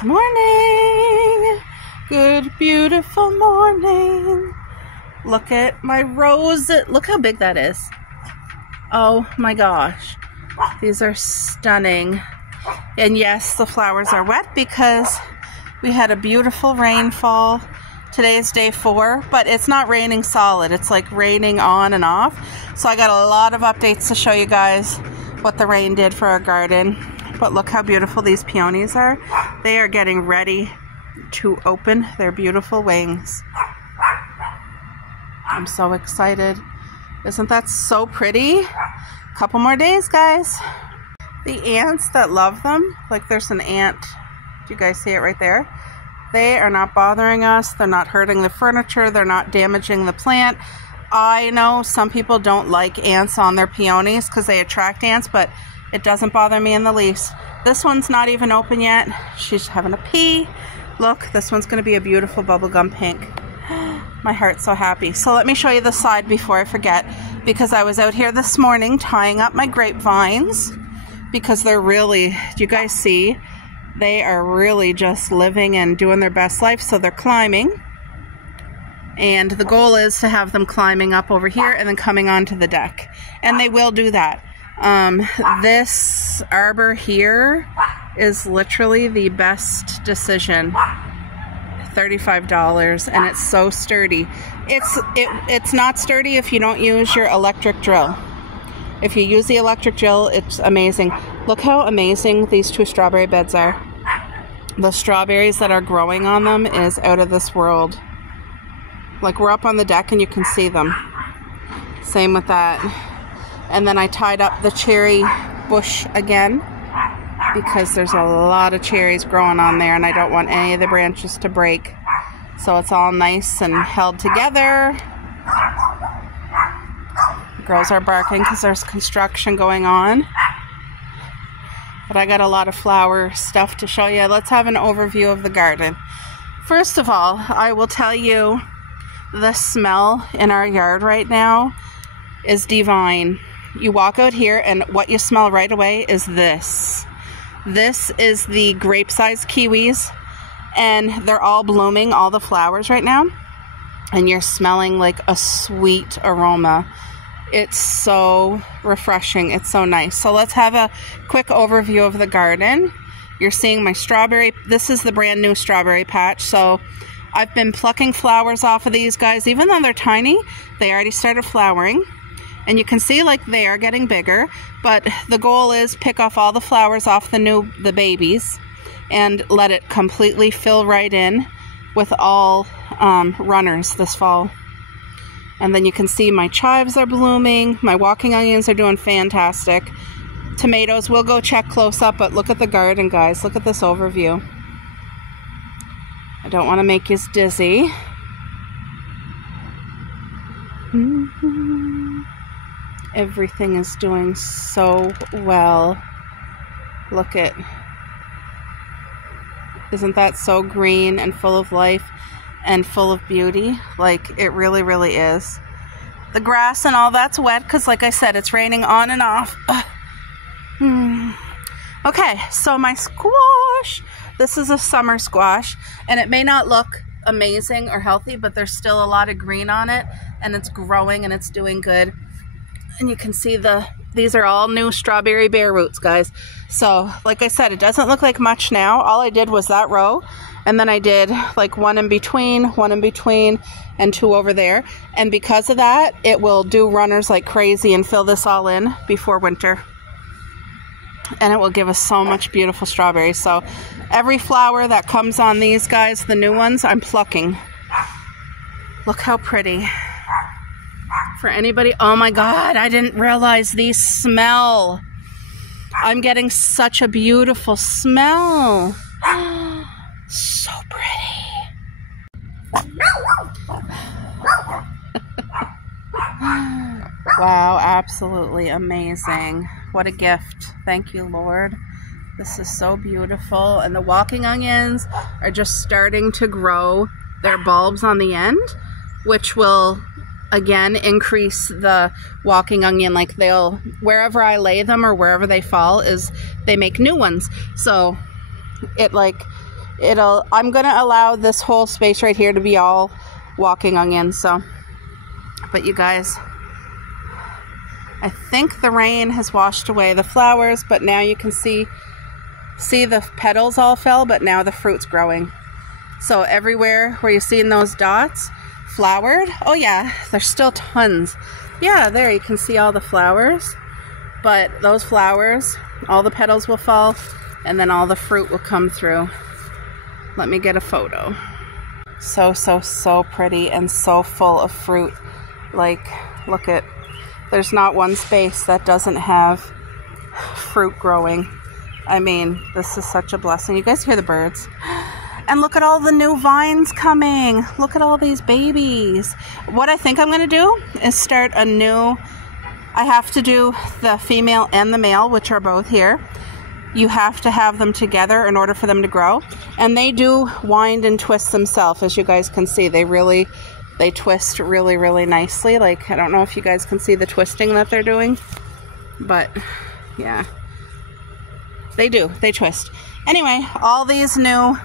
Good morning. Good, beautiful morning. Look at my rose. Look how big that is. Oh my gosh. These are stunning. And yes, the flowers are wet because we had a beautiful rainfall. Today is day 4, but it's not raining solid. It's like raining on and off. So I got a lot of updates to show you guys what the rain did for our garden. But look how beautiful these peonies are. They are getting ready to open their beautiful wings. I'm so excited. Isn't that so pretty? Couple more days, guys. The ants that love them, like there's an ant. Do you guys see it right there? They are not bothering us. They're not hurting the furniture. They're not damaging the plant. I know some people don't like ants on their peonies because they attract ants, but it doesn't bother me in the least. This one's not even open yet. She's having a pee. Look, this one's going to be a beautiful bubblegum pink. My heart's so happy. So let me show you the side before I forget, because I was out here this morning tying up my grapevines because they're really, do you guys see? They are really just living and doing their best life, so they're climbing. And the goal is to have them climbing up over here and then coming onto the deck. And they will do that. This arbor here is literally the best decision. $35, and it's so sturdy. It's not sturdy if you don't use your electric drill. If you use the electric drill, it's amazing. Look how amazing these 2 strawberry beds are. The strawberries that are growing on them is out of this world. Like, we're up on the deck and you can see them. Same with that. And then I tied up the cherry bush again because there's a lot of cherries growing on there and I don't want any of the branches to break. So it's all nice and held together. The girls are barking because there's construction going on. But I got a lot of flower stuff to show you. Let's have an overview of the garden. First of all, I will tell you the smell in our yard right now is divine. You walk out here and what you smell right away is this. This is the grape-sized kiwis, and they're all blooming, all the flowers right now, and you're smelling like a sweet aroma. It's so refreshing. It's so nice. So let's have a quick overview of the garden. You're seeing my strawberry. This is the brand new strawberry patch. So I've been plucking flowers off of these guys. Even though they're tiny, they already started flowering. And you can see like they are getting bigger, but the goal is pick off all the flowers off the babies and let it completely fill right in with all runners this fall. And then you can see my chives are blooming. My walking onions are doing fantastic. Tomatoes, we'll go check close up, but look at the garden, guys. Look at this overview. I don't want to make you dizzy. Everything is doing so well. Look at, isn't that so green and full of life and full of beauty? Like, it really, really is. The grass and all that's wet because, like I said, it's raining on and off. Okay, so my squash. This is a summer squash, and it may not look amazing or healthy, but there's still a lot of green on it, and it's growing and it's doing good. And you can see these are all new strawberry bare roots, guys. So, like I said, it doesn't look like much now. All I did was that row, and then I did like one in between, and 2 over there. And because of that, it will do runners like crazy and fill this all in before winter. And it will give us so much beautiful strawberries. So, every flower that comes on these guys, the new ones, I'm plucking. Look how pretty. For anybody, oh my God, I didn't realize these smell. I'm getting such a beautiful smell. So pretty. Wow, absolutely amazing. What a gift. Thank you, Lord. This is so beautiful. And the walking onions are just starting to grow their bulbs on the end, which will again increase the walking onion. Like, they'll, wherever I lay them or wherever they fall, is they make new ones. So it I'm going to allow this whole space right here to be all walking onions. So, but you guys, I think the rain has washed away the flowers, but now you can see the petals all fell, but now the fruit's growing. So everywhere where you're seeing those dots flowered, oh yeah, there's still tons. Yeah, there you can see all the flowers, but those flowers, all the petals will fall and then all the fruit will come through. Let me get a photo. So pretty and so full of fruit. Like, look at, there's not one space that doesn't have fruit growing. I mean, this is such a blessing. You guys hear the birds? And look at all the new vines coming. Look at all these babies. What I think I'm going to do is start a new, I have to do the female and the male, which are both here. You have to have them together in order for them to grow. And they do wind and twist themselves, as you guys can see. They twist really, really nicely. Like, I don't know if you guys can see the twisting that they're doing, but yeah, they do. They twist. Anyway, all these new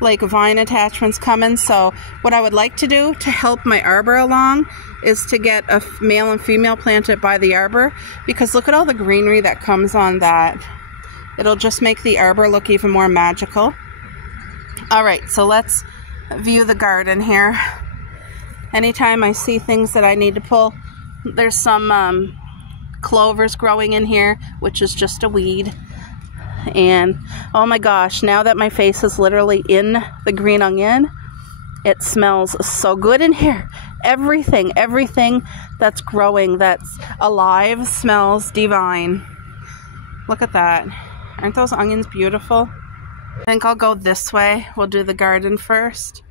like vine attachments coming. So what I would like to do to help my arbor along is to get a male and female planted by the arbor, because look at all the greenery that comes on that. It'll just make the arbor look even more magical. All right, so let's view the garden here. Anytime I see things that I need to pull, there's some clovers growing in here, which is just a weed. And oh my gosh, now that my face is literally in the green onion, it smells so good in here. Everything that's growing, that's alive, smells divine. Look at that. Aren't those onions beautiful? I think I'll go this way. We'll do the garden first.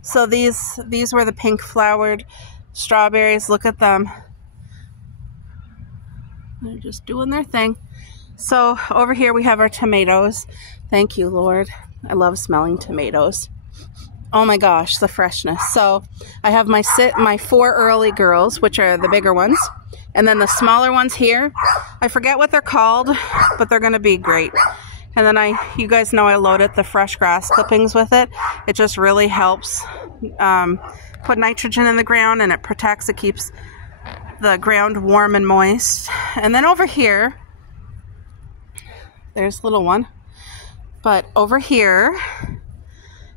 So these were the pink flowered strawberries. Look at them. They're just doing their thing. So over here we have our tomatoes. Thank you, Lord. I love smelling tomatoes. Oh my gosh, the freshness. So I have my 4 early girls, which are the bigger ones. And then the smaller ones here, I forget what they're called, but they're gonna be great. And then you guys know I loaded the fresh grass clippings with it. It just really helps put nitrogen in the ground, and it protects, it keeps the ground warm and moist. And then over here, there's a little one. But over here,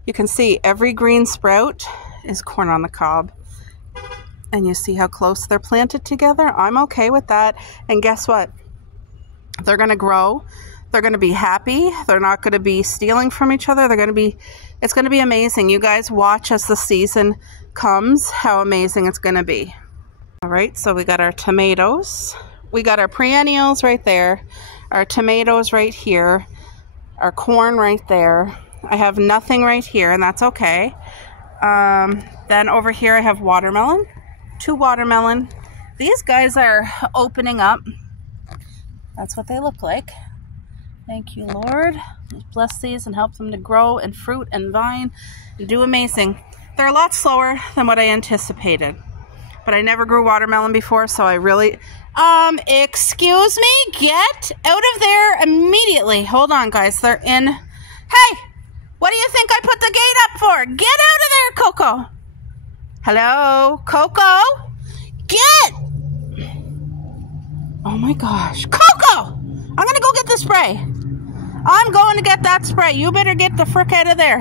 you can see every green sprout is corn on the cob. And you see how close they're planted together? I'm okay with that. And guess what? They're going to grow. They're going to be happy. They're not going to be stealing from each other. It's going to be amazing. You guys watch as the season comes, how amazing it's going to be. All right, so we got our tomatoes. We got our perennials right there. Our tomatoes right here. Our corn right there. I have nothing right here, and that's okay. Then over here I have watermelon. 2 watermelon. These guys are opening up. That's what they look like. Thank you, Lord. Bless these and help them to grow and fruit and vine and do amazing. They're a lot slower than what I anticipated. But I never grew watermelon before, so I really... excuse me? Get out of there immediately. Hold on, guys. They're in... Hey! What do you think I put the gate up for? Get out of there, Coco! Hello? Coco? Get! Oh my gosh. Coco! I'm gonna go get the spray. I'm going to get that spray. You better get the frick out of there.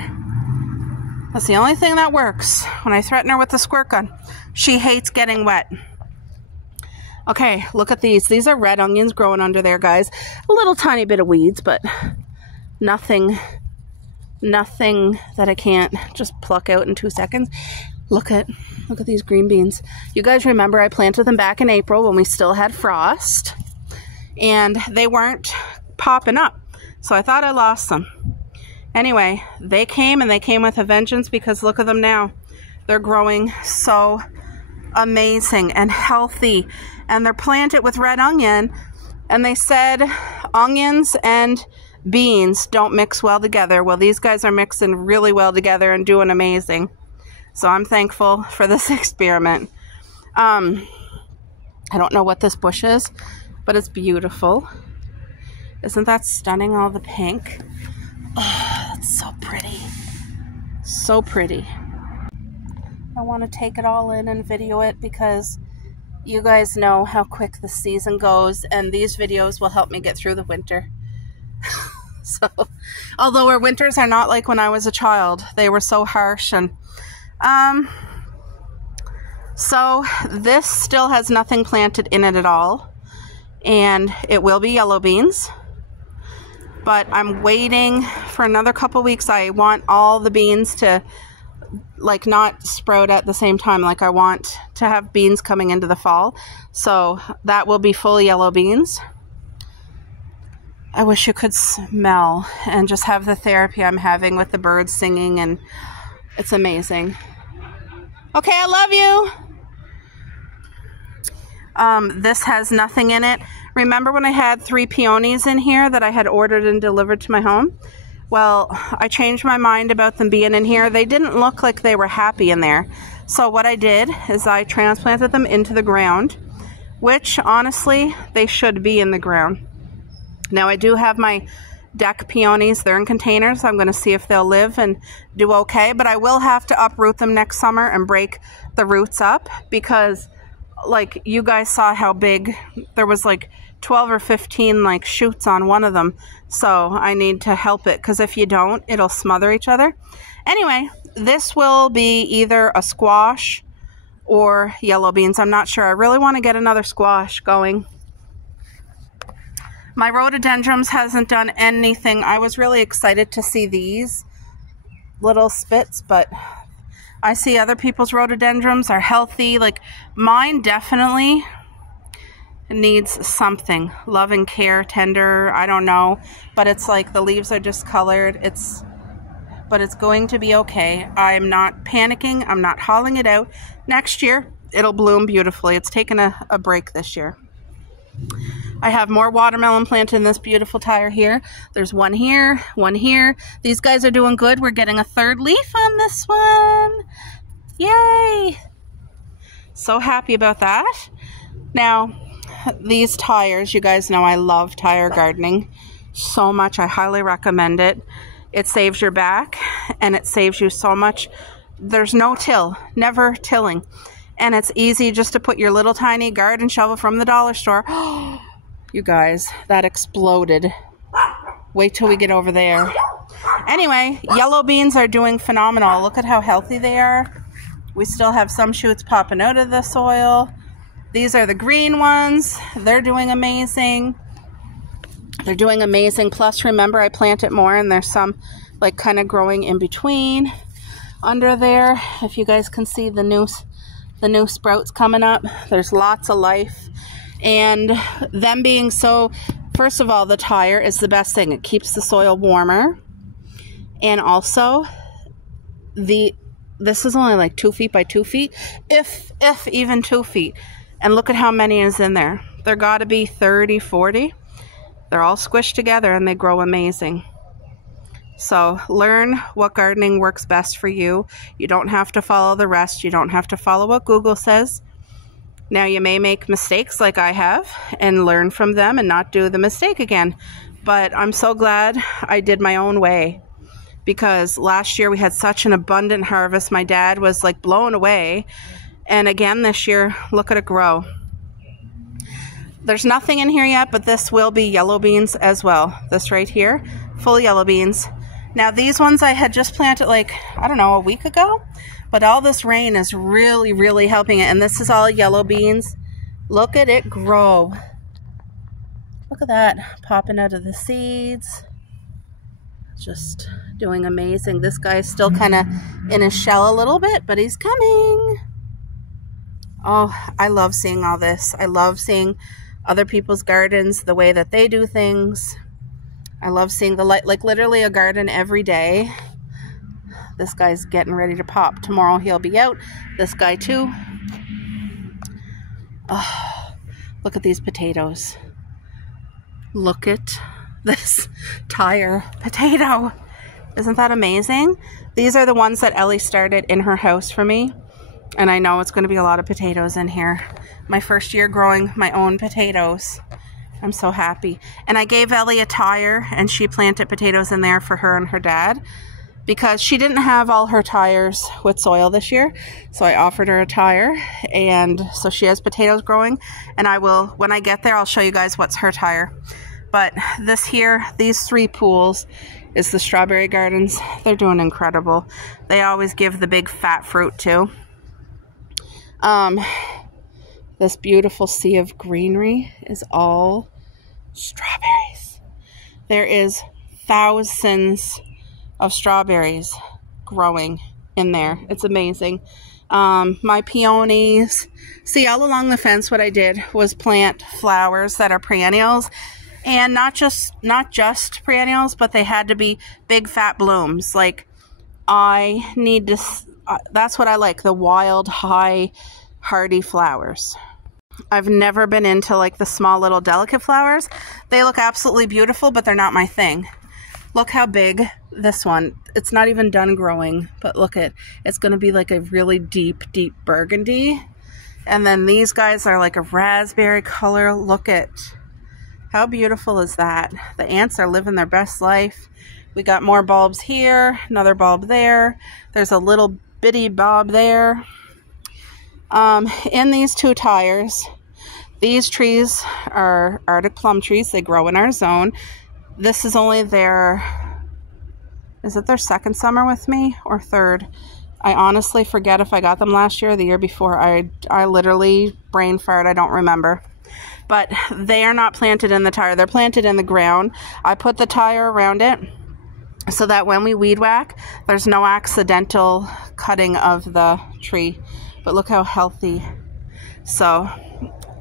That's the only thing that works when I threaten her with the squirt gun. She hates getting wet. Okay, look at these. These are red onions growing under there, guys. A little tiny bit of weeds, but nothing that I can't just pluck out in 2 seconds. Look at these green beans. You guys remember I planted them back in April when we still had frost, and they weren't popping up. So I thought I lost them. Anyway, they came, and they came with a vengeance, because look at them now. They're growing so amazing and healthy, and they're planted with red onion, and they said onions and beans don't mix well together. Well, these guys are mixing really well together and doing amazing. So I'm thankful for this experiment. I don't know what this bush is, but it's beautiful. Isn't that stunning, all the pink? Oh, So pretty. I want to take it all in and video it because you guys know how quick the season goes, and these videos will help me get through the winter. So, although our winters are not like when I was a child, they were so harsh. And so this still has nothing planted in it at all, and it will be yellow beans, but I'm waiting for another couple weeks. I want all the beans to like not sprout at the same time. Like I want to have beans coming into the fall, so that will be full yellow beans. I wish you could smell and just have the therapy I'm having with the birds singing, and it's amazing. Okay, I love you. This has nothing in it. Remember when I had 3 peonies in here that I had ordered and delivered to my home? Well, I changed my mind about them being in here. They didn't look like they were happy in there. So what I did is I transplanted them into the ground, which honestly, they should be in the ground. Now I do have my deck peonies. They're in containers. So I'm going to see if they'll live and do okay. But I will have to uproot them next summer and break the roots up because like you guys saw how big, there was like 12 or 15 like shoots on one of them. So I need to help it because if you don't, it'll smother each other. Anyway, this will be either a squash or yellow beans. I'm not sure. I really want to get another squash going. My rhododendrons hasn't done anything. I was really excited to see these little spits, but I see other people's rhododendrons are healthy. Like mine definitely needs something. Love and care, tender, I don't know. But it's like the leaves are discolored. But it's going to be okay. I'm not panicking. I'm not hauling it out. Next year, it'll bloom beautifully. It's taken a break this year. I have more watermelon planted in this beautiful tire here. There's one here, one here. These guys are doing good. We're getting a 3rd leaf on this one. Yay! So happy about that. Now, these tires, you guys know I love tire gardening so much. I highly recommend it. It saves your back and it saves you so much. There's no till, never tilling. And it's easy just to put your little tiny garden shovel from the dollar store. You guys, that exploded. Wait till we get over there. Anyway, yellow beans are doing phenomenal. Look at how healthy they are. We still have some shoots popping out of the soil. These are the green ones. They're doing amazing. They're doing amazing. Plus, remember, I planted more and there's some like kind of growing in between under there. If you guys can see the new sprouts coming up. There's lots of life. And them being so, first of all, the tire is the best thing. It keeps the soil warmer. And also, this is only like 2 feet by 2 feet, if even 2 feet. And look at how many is in there. There got to be 30, 40. They're all squished together and they grow amazing. So learn what gardening works best for you. You don't have to follow the rest. You don't have to follow what Google says. Now you may make mistakes like I have and learn from them and not do the mistake again. But I'm so glad I did my own way because last year we had such an abundant harvest. My dad was like blown away. And again this year, look at it grow. There's nothing in here yet, but this will be yellow beans as well. This right here, full yellow beans. Now these ones I had just planted like, I don't know, a week ago. But all this rain is really, really helping it. And this is all yellow beans. Look at it grow. Look at that popping out of the seeds. Just doing amazing. This guy's still kind of in his shell a little bit, but he's coming. Oh, I love seeing all this. I love seeing other people's gardens, the way that they do things. I love seeing the light, like literally a garden every day. This guy's getting ready to pop. Tomorrow he'll be out. This guy too. Oh, look at these potatoes. Look at this tire potato. Isn't that amazing? These are the ones that Ellie started in her house for me. And I know it's going to be a lot of potatoes in here. My first year growing my own potatoes. I'm so happy. And I gave Ellie a tire and she planted potatoes in there for her and her dad. because she didn't have all her tires with soil this year. So I offered her a tire, and so she has potatoes growing, and I will, when I get there, I'll show you guys what's her tire. But this here, these 3 pools is the strawberry gardens. They're doing incredible. They always give the big fat fruit too. This beautiful sea of greenery is all strawberries. There is thousands of strawberries growing in there. It's amazing. My peonies. See, all along the fence what I did was plant flowers that are perennials, and not just perennials, but they had to be big fat blooms. Like, I need to, that's what I like, the wild, high, hardy flowers. I've never been into like the small little delicate flowers. They look absolutely beautiful, but they're not my thing. Look how big this one, it's not even done growing, but look at, it's going to be like a really deep burgundy. And then these guys are like a raspberry color. Look at, how beautiful is that? The ants are living their best life. We got more bulbs here, another bulb there. There's a little bitty bulb there. In these 2 tires, these trees are Arctic plum trees. They grow in our zone. This is only their, is it their 2nd summer with me or 3rd? I honestly forget if I got them last year or the year before. I literally brain fart. I don't remember. But they are not planted in the tire. They're planted in the ground. I put the tire around it so that when we weed whack, there's no accidental cutting of the tree. But look how healthy. So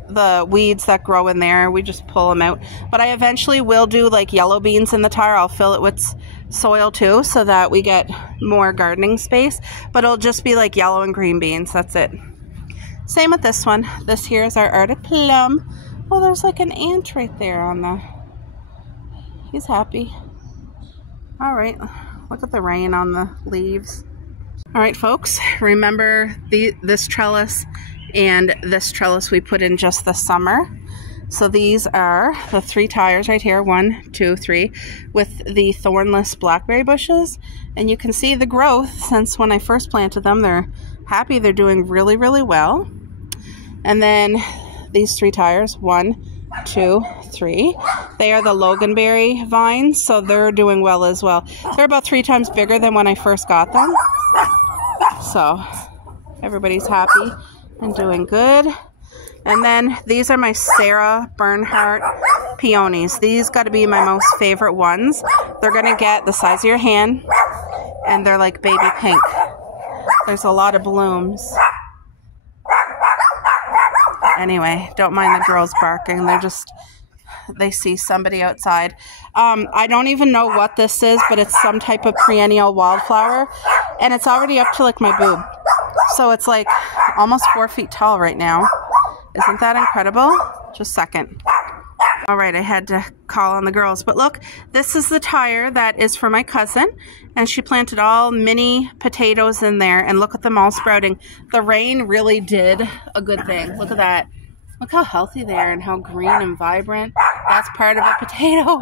the weeds that grow in there, we just pull them out. But I eventually will do like yellow beans in the tire. I'll fill it with soil too, so that we get more gardening space. But it'll just be like yellow and green beans. That's it. Same with this one. This here is our Arctic plum. Oh, there's like an ant right there on the, he's happy. All right, look at the rain on the leaves. All right, folks, remember this trellis and this trellis we put in just this summer. So these are the 3 tires right here, 1, 2, 3, with the thornless blackberry bushes. And you can see the growth since when I first planted them. They're happy. They're doing really, really well. And then these 3 tires, 1, 2, 3. They are the loganberry vines, so they're doing well as well. They're about 3 times bigger than when I first got them. So everybody's happy and doing good. And then these are my Sarah Bernhardt peonies. These got to be my most favorite ones. They're going to get the size of your hand, and they're like baby pink. There's a lot of blooms. Anyway, don't mind the girls barking. They see somebody outside. I don't even know what this is, but it's some type of perennial wildflower, and it's already up to like my boob. So it's like almost 4 feet tall right now. Isn't that incredible? Just a second. All right, I had to call on the girls. But look, this is the tire that is for my cousin, and she planted all mini potatoes in there, and look at them all sprouting. The rain really did a good thing. Look at that. Look how healthy they are and how green and vibrant. That's part of a potato.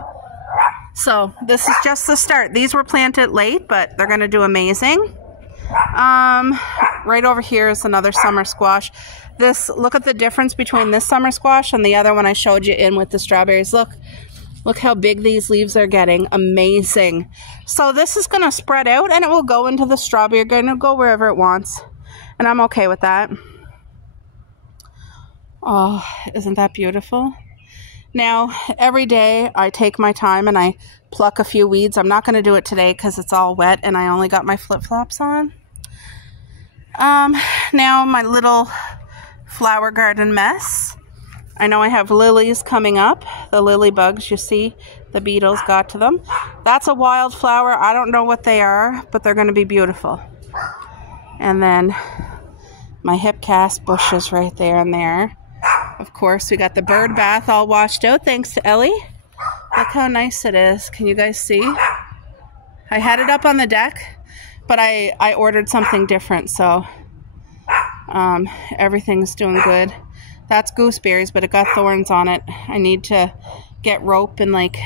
So this is just the start. These were planted late, but they're going to do amazing. Right over here is another summer squash. Look at the difference between this summer squash and the other one I showed you in with the strawberries. Look how big these leaves are getting. Amazing. So this is going to spread out, and it will go into the strawberry garden. It'll go wherever it wants, and I'm okay with that. Oh, isn't that beautiful? Now, every day I take my time and I pluck a few weeds. I'm not going to do it today because it's all wet and I only got my flip-flops on. Now my little flower garden mess. I know I have lilies coming up. The lily bugs, you see, the beetles got to them. That's a wildflower. I don't know what they are, but they're going to be beautiful. And then my hip cast bushes right there and there. Of course, we got the bird bath all washed out thanks to Ellie. Look how nice it is. Can you guys see? I had it up on the deck, but I ordered something different, so everything's doing good. That's gooseberries, but it got thorns on it. I need to get rope and like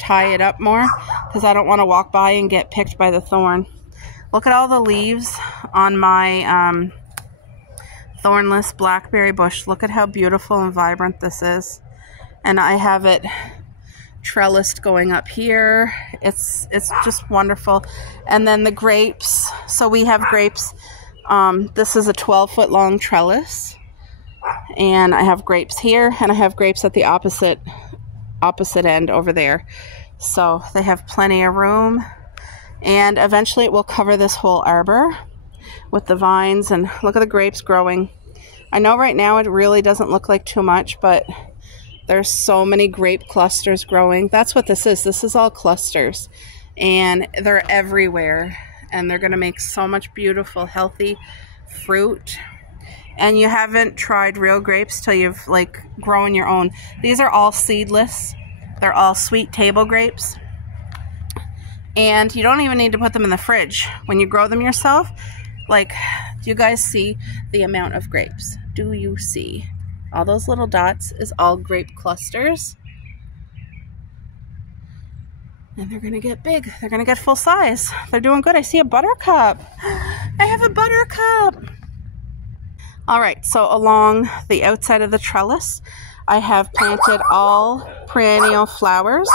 tie it up more because I don't want to walk by and get picked by the thorn. Look at all the leaves on my thornless blackberry bush. Look at how beautiful and vibrant this is. And I have it trellised going up here. It's just wonderful. And then the grapes. So we have grapes. This is a 12-foot long trellis. And I have grapes here, and I have grapes at the opposite end over there. So they have plenty of room. And eventually it will cover this whole arbor with the vines. And look at the grapes growing. I know right now it really doesn't look like too much, but there's so many grape clusters growing. That's what this is. This is all clusters. And they're everywhere. And they're going to make so much beautiful, healthy fruit. And you haven't tried real grapes till you've like grown your own. These are all seedless. They're all sweet table grapes. And you don't even need to put them in the fridge. When you grow them yourself, like, do you guys see the amount of grapes? Do you see? All those little dots is all grape clusters. And they're going to get big. They're going to get full size. They're doing good. I see a buttercup. I have a buttercup. All right, so along the outside of the trellis, I have planted all perennial flowers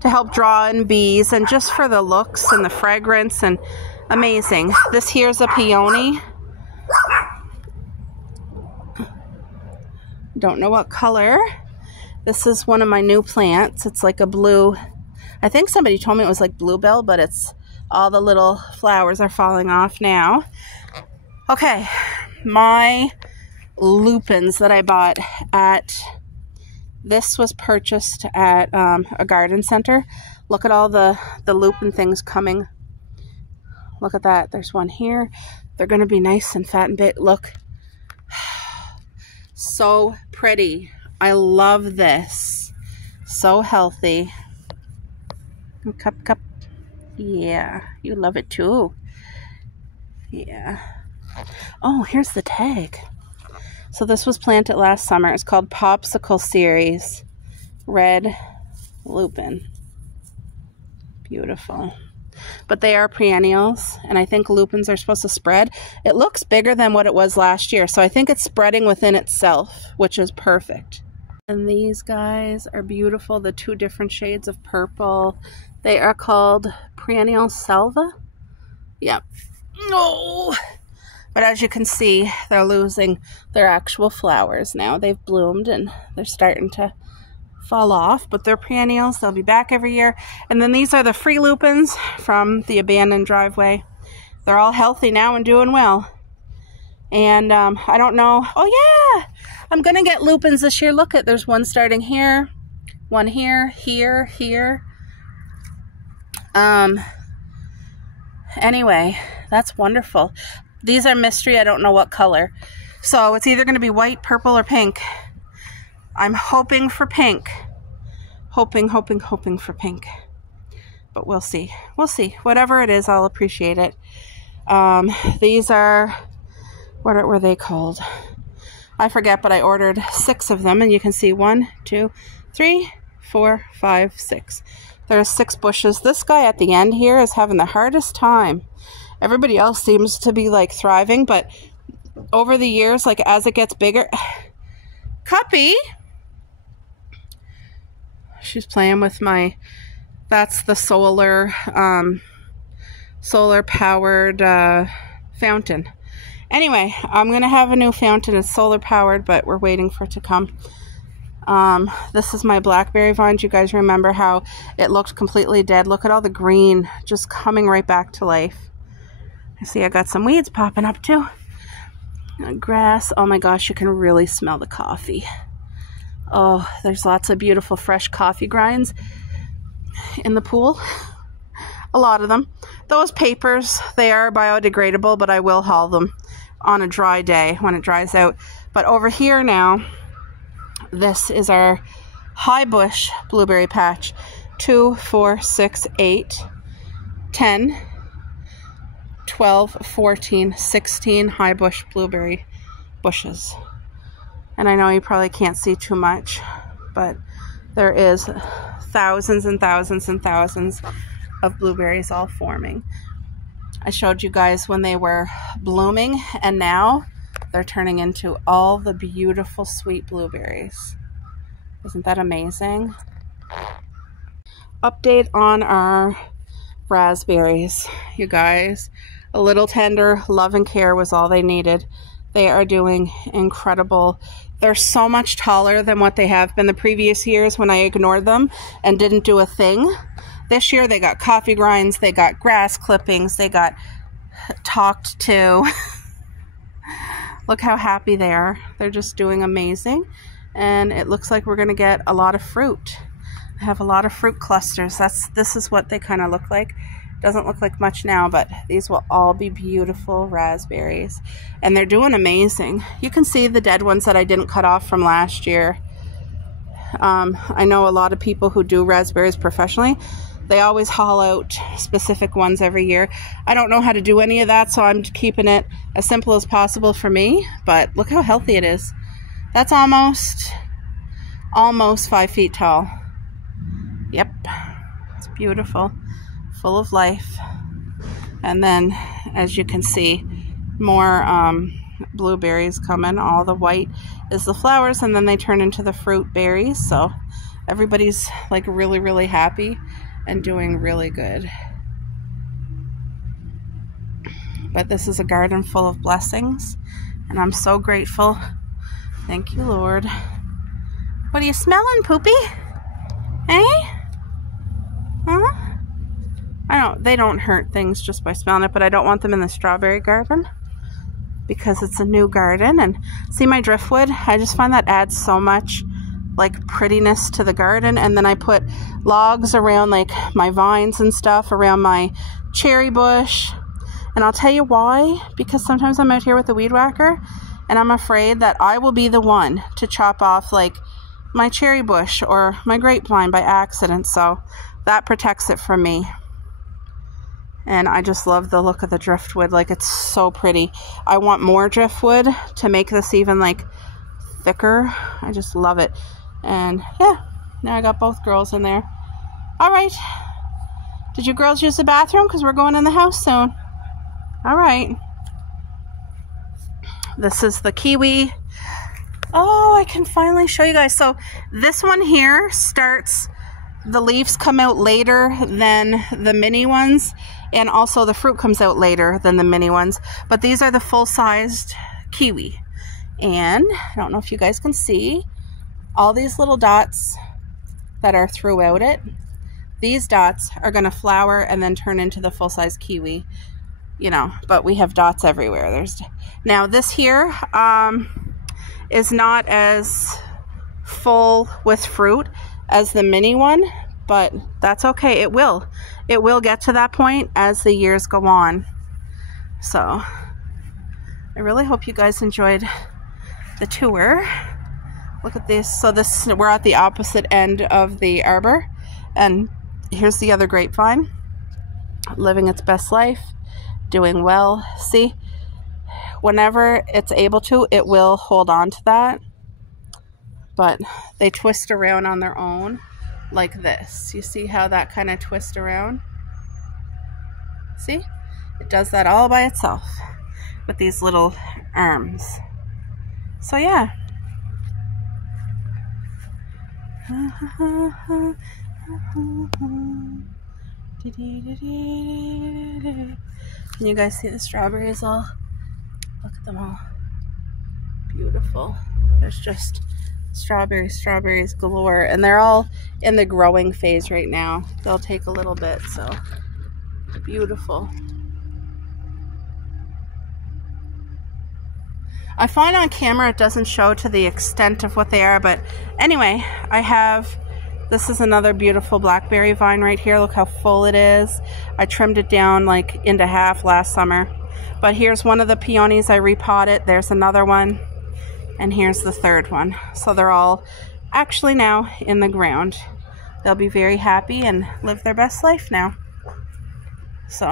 to help draw in bees and just for the looks and the fragrance and amazing. This here's a peony. Don't know what color. This is one of my new plants. It's like a blue. I think somebody told me it was like bluebell, but it's all the little flowers are falling off now. Okay. My lupins that I bought at, this was purchased at a garden center. Look at all the lupin things coming. Look at that. There's one here. They're going to be nice and fat and big. Look. So pretty. I love this. So healthy. Cup. Yeah, you love it too. Yeah. Oh, here's the tag. So this was planted last summer. It's called Popsicle Series Red Lupin. Beautiful. But they are perennials, and I think lupins are supposed to spread. It looks bigger than what it was last year, so I think it's spreading within itself, which is perfect. And these guys are beautiful, the two different shades of purple. They are called Perennial Selva. Yep. No. But as you can see, they're losing their actual flowers now. They've bloomed and they're starting to fall off, but they're perennials. They'll be back every year. And then these are the free lupins from the abandoned driveway. They're all healthy now and doing well. And I don't know. Oh yeah, I'm gonna get lupins this year. Look at, there's one starting here, one here, here. Anyway, that's wonderful. These are mystery. I don't know what color. So it's either going to be white, purple, or pink. I'm hoping for pink. Hoping for pink. But we'll see. We'll see. Whatever it is, I'll appreciate it. These are, what were they called? I forget, but I ordered 6 of them. And you can see 1, 2, 3, 4, 5, 6. There's 6 bushes. This guy at the end here is having the hardest time. Everybody else seems to be like thriving, but over the years, like as it gets bigger, Cuppy, she's playing with my, that's the solar powered fountain. Anyway, I'm going to have a new fountain. It's solar powered, but we're waiting for it to come. This is my blackberry vines. You guys remember how it looked completely dead? Look at all the green just coming right back to life. I see I got some weeds popping up too. Grass. Oh my gosh, you can really smell the coffee. Oh, there's lots of beautiful fresh coffee grinds in the pool. A lot of them. Those papers, they are biodegradable, but I will haul them on a dry day when it dries out. But over here now, this is our high bush blueberry patch. 2, 4, 6, 8, 10, 12, 14, 16 high bush blueberry bushes. And I know you probably can't see too much, but there is thousands and thousands and thousands of blueberries all forming. I showed you guys when they were blooming, and now they're turning into all the beautiful sweet blueberries. Isn't that amazing? Update on our raspberries, you guys. A little tender love and care was all they needed. They are doing incredible. They're so much taller than what they have been the previous years when I ignored them and didn't do a thing. This year they got coffee grinds, they got grass clippings, they got talked to. Look how happy they are. They're just doing amazing. And it looks like we're going to get a lot of fruit. I have a lot of fruit clusters. This is what they kind of look like. Doesn't look like much now, but these will all be beautiful raspberries. And they're doing amazing. You can see the dead ones that I didn't cut off from last year. I know a lot of people who do raspberries professionally, they always haul out specific ones every year. I don't know how to do any of that, so I'm keeping it as simple as possible for me. But look how healthy it is. That's almost 5 feet tall. Yep, it's beautiful, full of life. And then, as you can see, more blueberries coming. All the white is the flowers, and then they turn into the fruit berries. So everybody's like really, really happy and doing really good. But this is a garden full of blessings, and I'm so grateful. Thank you, Lord. What are you smelling, Poopy? Hey? Huh? They don't hurt things just by smelling it, but I don't want them in the strawberry garden because it's a new garden. And see my driftwood? I just find that adds so much like prettiness to the garden. And then I put logs around like my vines and stuff around my cherry bush. And I'll tell you why, because sometimes I'm out here with the weed whacker and I'm afraid that I will be the one to chop off like my cherry bush or my grapevine by accident. So that protects it from me. And I just love the look of the driftwood. Like, it's so pretty. I want more driftwood to make this even like thicker. I just love it. And yeah, now I got both girls in there. All right. Did you girls use the bathroom? Because we're going in the house soon. All right. This is the kiwi. Oh, I can finally show you guys. So this one here starts, the leaves come out later than the mini ones. And also the fruit comes out later than the mini ones. But these are the full-sized kiwi. And I don't know if you guys can see all these little dots that are throughout it. These dots are going to flower and then turn into the full-size kiwi. You know, but we have dots everywhere. Now this here is not as full with fruit as the mini one, but that's okay. It will get to that point as the years go on. So I really hope you guys enjoyed the tour. Look at this. So we're at the opposite end of the arbor, and here's the other grapevine living its best life, doing well. See, whenever it's able to, it will hold on to that, but they twist around on their own like this. You see how that kind of twists around? See? It does that all by itself with these little arms. So yeah. Can you guys see the strawberries all? Look at them all. Beautiful. There's just strawberries galore, and they're all in the growing phase right now. They'll take a little bit, so beautiful. I find on camera it doesn't show to the extent of what they are, but anyway, this is another beautiful blackberry vine right here. Look how full it is. I trimmed it down like into half last summer. But here's one of the peonies I repotted. There's another one. And here's the third one. So they're all actually now in the ground. They'll be very happy and live their best life now. So,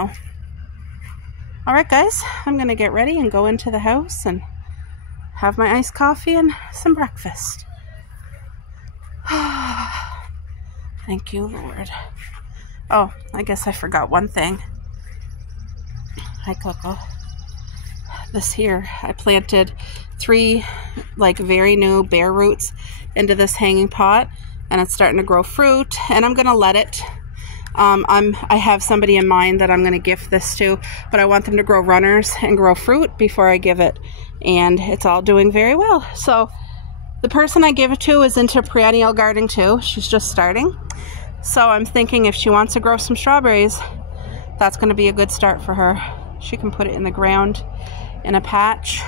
all right, guys, I'm going to get ready and go into the house and have my iced coffee and some breakfast. Thank you, Lord. Oh, I guess I forgot one thing. Hi, Coco. This here, I planted 3 like very new bare roots into this hanging pot, and it's starting to grow fruit, and I'm gonna let it. I have somebody in mind that I'm gonna gift this to, but I want them to grow runners and grow fruit before I give it, and it's all doing very well. So the person I give it to is into perennial gardening too. She's just starting. So I'm thinking if she wants to grow some strawberries, that's gonna be a good start for her. She can put it in the ground in a patch.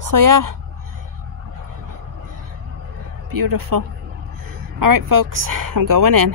So yeah, beautiful. All right, folks, I'm going in.